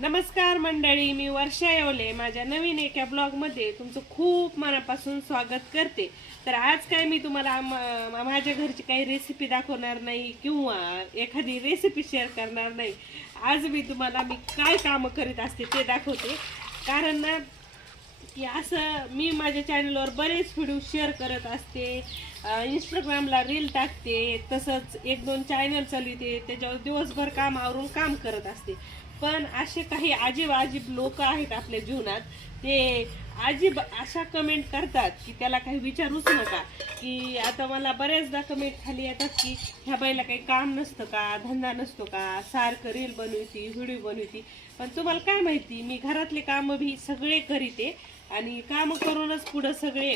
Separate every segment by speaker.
Speaker 1: नमस्कार मंडळी मी वर्षा येवले. माझ्या नवीन एका ब्लॉगमध्ये तुमचं खूप मनापासून स्वागत करते. तर आज काय मी तुम्हाला माझ्या घरची काही रेसिपी दाखवणार नाही किंवा एखादी रेसिपी शेअर करणार नाही. आज मी तुम्हाला मी काय कामं करीत असते ते दाखवते. कारण ना की असं मी माझ्या चॅनलवर बरेच व्हिडिओ शेअर करत असते. इंस्टाग्रामला रील टाकते. तसंच एक दोन चॅनल चालवते त्याच्यावर दिवसभर काम आवरून काम करत असते. पण असे काही अजीब अजीब लोक आहेत आपल्या जीवनात ते अजीब अशा कमेंट करतात की त्याला काही विचारूच नका. की आता मला बऱ्याचदा कमेंट खाली येतात की ह्या बाईला काही काम नसतं का? धंदा नसतो का? सारखं रील बनवती व्हिडिओ बनवती. पण तुम्हाला काय माहिती मी घरातले कामं बी सगळे करीते आणि कामं करूनच पुढं सगळे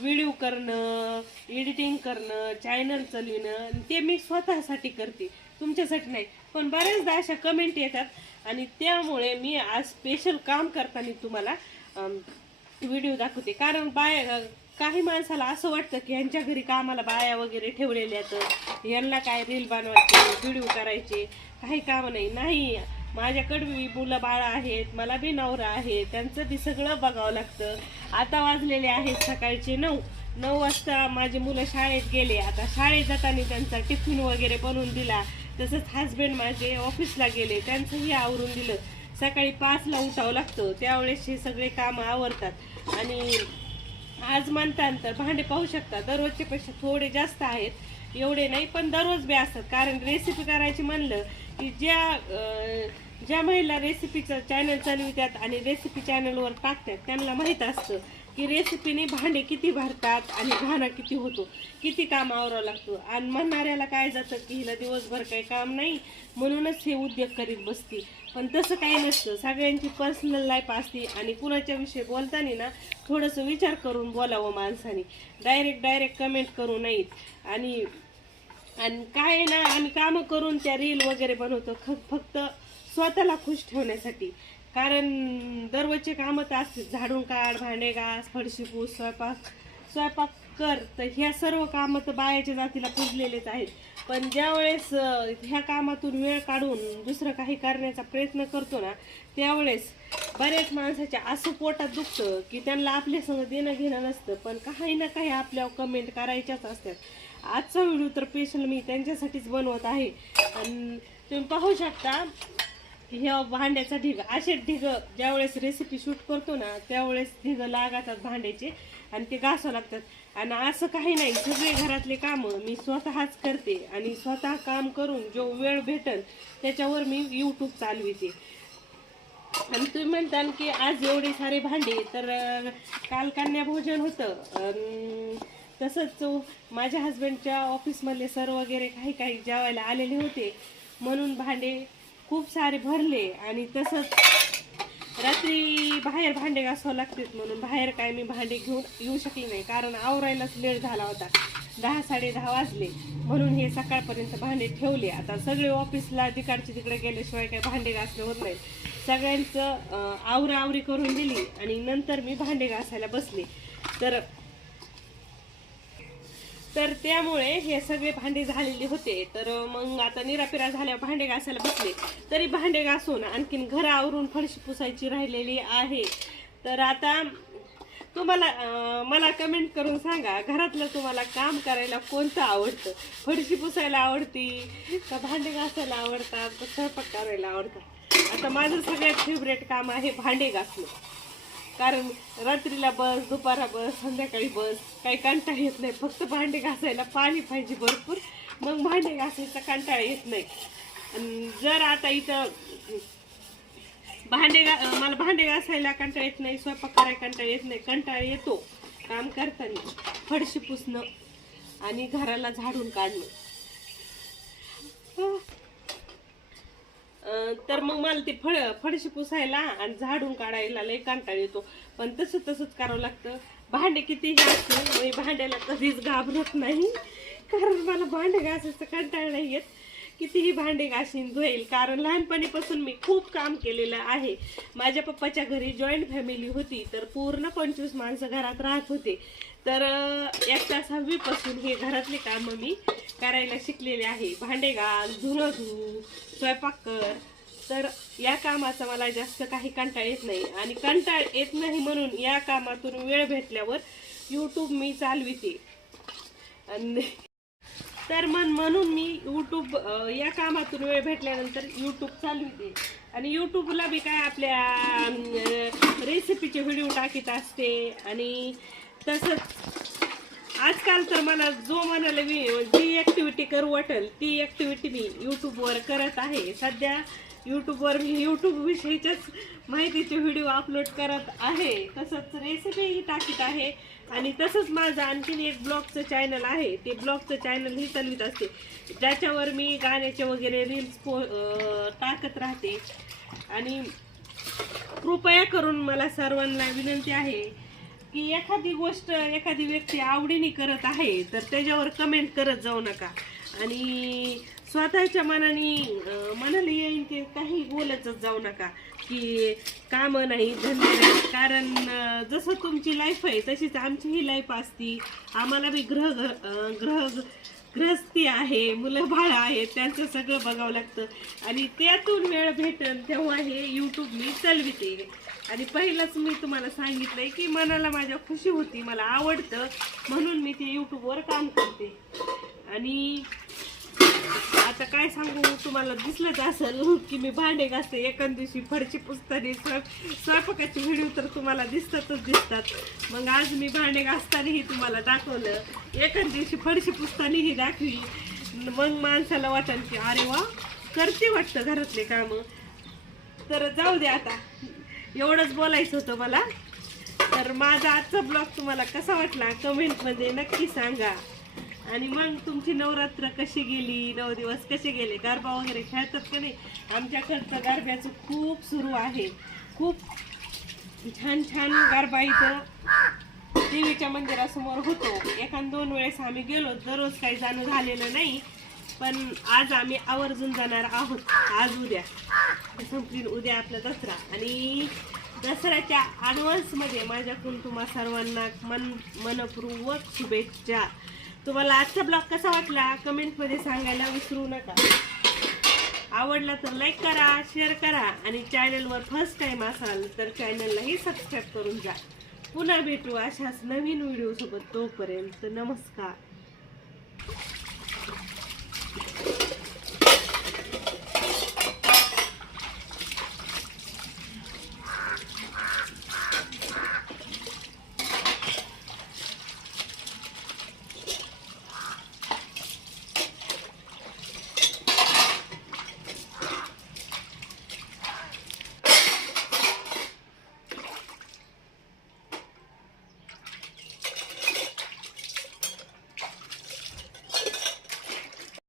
Speaker 1: व्हिडिओ करणं एडिटिंग करणं चॅनल चालविणं ते मी स्वतःसाठी करते. तुमच्यासाठी नाही पण बऱ्याचदा अशा कमेंट येतात. आणि त्यामुळे मी आज स्पेशल काम करताना तुम्हाला व्हिडिओ दाखवते. कारण बाय काही माणसाला असं वाटतं की यांच्या घरी कामाला बाया वगैरे ठेवलेल्या आहेत. यांना काय रील बनवायचे व्हिडिओ करायचे काही काम नाही. नाही माझ्याकडे बी मुलं बाळं आहेत मला बी नवरा आहे त्यांचं बी सगळं बघावं लागतं. आता वाजलेले आहेत सकाळचे नऊ. नऊ वाजता माझे मुलं शाळेत गेले. आता शाळेत जाताना त्यांचा टिफिन वगैरे बनवून दिला. तसंच हजबंड माझे ऑफिसला गेले. त्यांचंही आवरून दिलं. सकाळी पाचला उठावं लागतं. त्यावेळेस हे सगळे कामं आवरतात. आणि आज म्हणतात तर भांडे पाहू शकता. दररोजचे पैसे थोडे जास्त आहेत. एवढे नाही पण दररोज बी असतात. कारण रेसिपी करायची म्हणलं की ज्या ज्या महिला रेसिपीचं चॅनल चालवितात आणि रेसिपी चॅनलवर टाकतात त्यांना माहीत असतं की रेसिपीने भांडे किती भरतात आणि घाणा किती होतो किती काम आवरावं लागतं. आणि म्हणणाऱ्याला काय जातं की हिला दिवसभर काही काम नाही म्हणूनच हे उद्योग करीत बसती. पण तसं काही नसतं. सगळ्यांची पर्सनल लाईफ असते आणि कुणाच्या विषयी बोलताना ना थोडंसं विचार करून बोलावं माणसाने. डायरेक्ट डायरेक्ट कमेंट करू नयेत. आणि आणि काय आहे ना आम्ही कामं करून त्या रील वगैरे बनवतो. ख- फक्त स्वतःला खुश ठेवण्यासाठी. कारण दररोजचे कामं तर असतील. झाडून काढ भांडे घास फडशी पूस स्वयंपाक स्वयंपाक कर. तर ह्या सर्व कामं तर बायाच्या जातीला पुजलेलेच आहेत. पण ज्यावेळेस ह्या कामातून वेळ काढून दुसरं काही करण्याचा प्रयत्न करतो ना त्यावेळेस बऱ्याच माणसाच्या असं पोटात दुखतं की त्यांना आपल्यासंग देणं घेणं नसतं. पण काही ना काही आपल्यावर कमेंट करायच्याच असतात. आजचा व्हिडिओ तर स्पेशल मी त्यांच्यासाठीच बनवत आहे. आणि तुम्ही पाहू शकता ह्या भांड्याचा ढिग असे ढिग ज्यावेळेस रेसिपी शूट करतो ना त्यावेळेस ढिग लागतात भांड्याचे आणि ते घासावं लागतात. आणि असं काही नाही सगळे घरातले कामं मी स्वतःच करते आणि स्वतः काम करून जो वेळ भेटल त्याच्यावर मी यूट्यूब चालविते. आणि तुम्ही म्हणताल की आज एवढे सारे भांडे तर काल कन्या भोजन होतं तसंच माझ्या हस्बंडच्या ऑफिसमधले सर वगैरे काही काही जेवायला आलेले होते. म्हणून भांडे खूप सारे भरले आणि तसंच रात्री बाहेर भांडे घासावं लागतात म्हणून बाहेर काय मी भांडे घेऊन येऊ शकले नाही. कारण आवरायलाच लेट झाला होता. दहा साडे दहा वाजले. म्हणून हे सकाळपर्यंत भांडे ठेवले. आता सगळे ऑफिसला तिकडचे तिकडे गेल्याशिवाय काय भांडे घासले होत नाही. सगळ्यांचं आवरा आवराआवरी करून दिली आणि नंतर मी भांडे घासायला बसले. तर तर त्यामुळे हे सगळे भांडे झालेले होते. तर मग आता निरापिरा झाल्यावर भांडे घासायला बसले. तरी भांडे घासून आणखीन घरावरून फरशी पुसायची राहिलेली आहे. तर आता तुम्हाला मला कमेंट करून सांगा घरातलं तुम्हाला काम करायला कोणतं आवडतं? फरशी पुसायला आवडती का भांडे घासायला आवडतात? का स्वयंपाक करायला आवडतात आता माझं सगळ्यात फेवरेट काम आहे भांडे घासणं. कारण रात्रीला बस दुपारा बस संध्याकाळी बस काही कंटाळा येत नाही. फक्त भांडे घासायला पाणी पाहिजे भरपूर. मग भांडे घासायचा कंटाळा येत नाही. जर आता इथं भांडे घा मला भांडे घासायला कंटाळा येत नाही स्वयंपाक करायला कंटाळा येत नाही कंटाळा येतो. काम करताना फडशी पुसणं आणि घराला झाडून काढणं. तर मग मला ते फळ फडशी पुसायला आणि झाडून काढायला लय कंटाळा येतो. पण तसं तसंच करावं लागतं. भांडे कितीही असले मी भांड्याला कधीच घाबरत नाही. कारण मला भांडे घासायचं कंटाळा नाही येत. कितीही भांडे घासीन धुईल कारण लहानपणीपासून मी खूप काम केलेलं आहे. माझ्या पप्पाच्या घरी जॉईंट फॅमिली होती तर पूर्ण पंचवीस माणसं घरात राहत होते. तर अं, सहावीपासून हे घरातले कामं मी करायला शिकलेले आहे. भांडे घाल धुणं धू स्वयंपाक कर. तर या कामाचा मला जास्त काही कंटाळ येत नाही. आणि कंटाळ येत नाही म्हणून या कामातून वेळ भेटल्यावर यूट्यूब मी चालविते. आणि तर मन म्हणून मी यूट्यूब या कामातून वेळ भेटल्यानंतर यूट्यूब चालविते आणि यूट्यूबला बी काय आपल्या रेसिपीचे व्हिडिओ टाकीत असते. आणि तसंच आजकाल तर मला जो म्हणाला मी जी ॲक्टिव्हिटी करू वाटेल ती ॲक्टिव्हिटी मी यूट्यूबवर करत आहे. सध्या यूट्यूबवर मी यूट्यूबविषयीच्याच माहितीचे व्हिडिओ अपलोड करत आहे. तसंच रेसिपीही टाकीत आहे. आणि तसंच माझं आणखीन एक ब्लॉगचं चॅनल आहे. ते ब्लॉगचं चॅनलही चालवीत असते. ज्याच्यावर मी गाण्याचे वगैरे रील्स पो टाकत राहते. आणि कृपया करून मला सर्वांना विनंती आहे की एखादी गोष्ट एखादी व्यक्ती आवडीने करत आहे तर त्याच्यावर कमेंट करत जाऊ नका. आणि स्वतःच्या मनाने मनाला येईल ते काही बोलतच जाऊ नका. की कामं नाही धंदे नाही. कारण जसं तुमची लाईफ आहे तशीच आमची ही लाईफ असती. आम्हाला बी ग्रह ग्रह ग्रहस्थी आहे मुलं बाळ आहेत त्यांचं सगळं बघावं लागतं. आणि त्यातून वेळ भेटेल तेव्हा हे यूट्यूब मी चालविते. आणि पहिलंच मी तुम्हाला सांगितलंय की मनाला माझ्या खुशी होती मला आवडतं. म्हणून मी ते यूट्यूबवर काम करते. आणि आता काय सांगू? तुम्हाला दिसलंच असेल की मी भांडे घासते. एका दिवशी फरची पुसताना स्वयं स्वयंपाकाचे व्हिडिओ तर तुम्हाला दिसतातच दिसतात. मग आज मी भांडे घासतानाही तुम्हाला दाखवलं. एका दिवशी फरशी पुसतानाही दाखवी. मग माणसाला वाटेल की अरे वा करते वाटतं घरातले कामं. तर जाऊ दे आता. एवढंच बोलायचं होतं मला. तर माझा आजचा ब्लॉग तुम्हाला कसा वाटला? कमेंटमध्ये नक्की सांगा. आणि मग तुमची नवरात्र कशी गेली? नऊ दिवस कसे गेले? गरबा वगैरे खेळतात का नाही? आमच्याकडचं गरब्याचं खूप सुरू आहे. खूप छान छान गरबा इथं देवीच्या मंदिरासमोर होतो. एखाद दोन वेळेस आम्ही गेलो दररोज काही जाणं झालेलं नाही. पण आज आम्ही आवर्जून जाणार आहोत. आज उद्या. संपली उद्या आपला दसरा. आणि दसऱ्याच्या ॲडव्हान्समध्ये माझ्याकडून तुम्हा सर्वांना मन मनपूर्वक शुभेच्छा. तुम्हाला आजचा ब्लॉग कसा वाटला? कमेंटमध्ये सांगायला विसरू नका. आवडला तर लाईक करा शेअर करा आणि चॅनलवर फर्स्ट टाइम असाल तर चॅनललाही सबस्क्राईब करून जा. पुन्हा भेटू अशाच नवीन व्हिडिओसोबत तोपर्यंत नमस्कार.